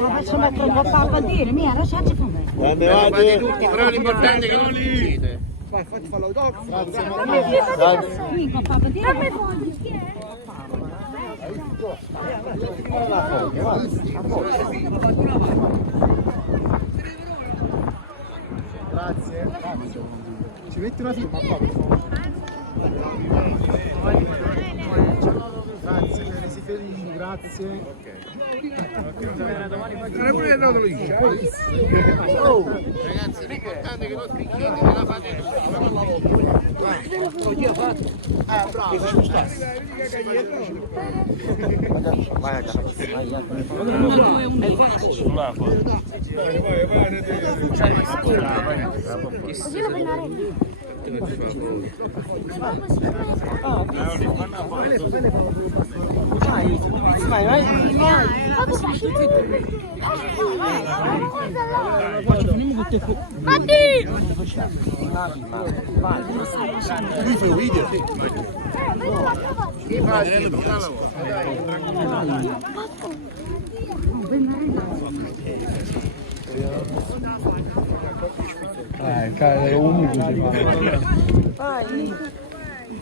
Faccio mettere un po' a bandire, mia, lasciaci con me. Fate tutti, però l'importante è che non uscite. Vai, fatti fare l'autografo. Grazie. Qui, un po' a bandire. Non mi voglio, Grazie. Ci metti una firma qua, per favore. Grazie per i felici, grazie. Ragazzi, l'importante è che non scricchiete, che la fate tutti. Bravo. Vai a casa. Cara, é único.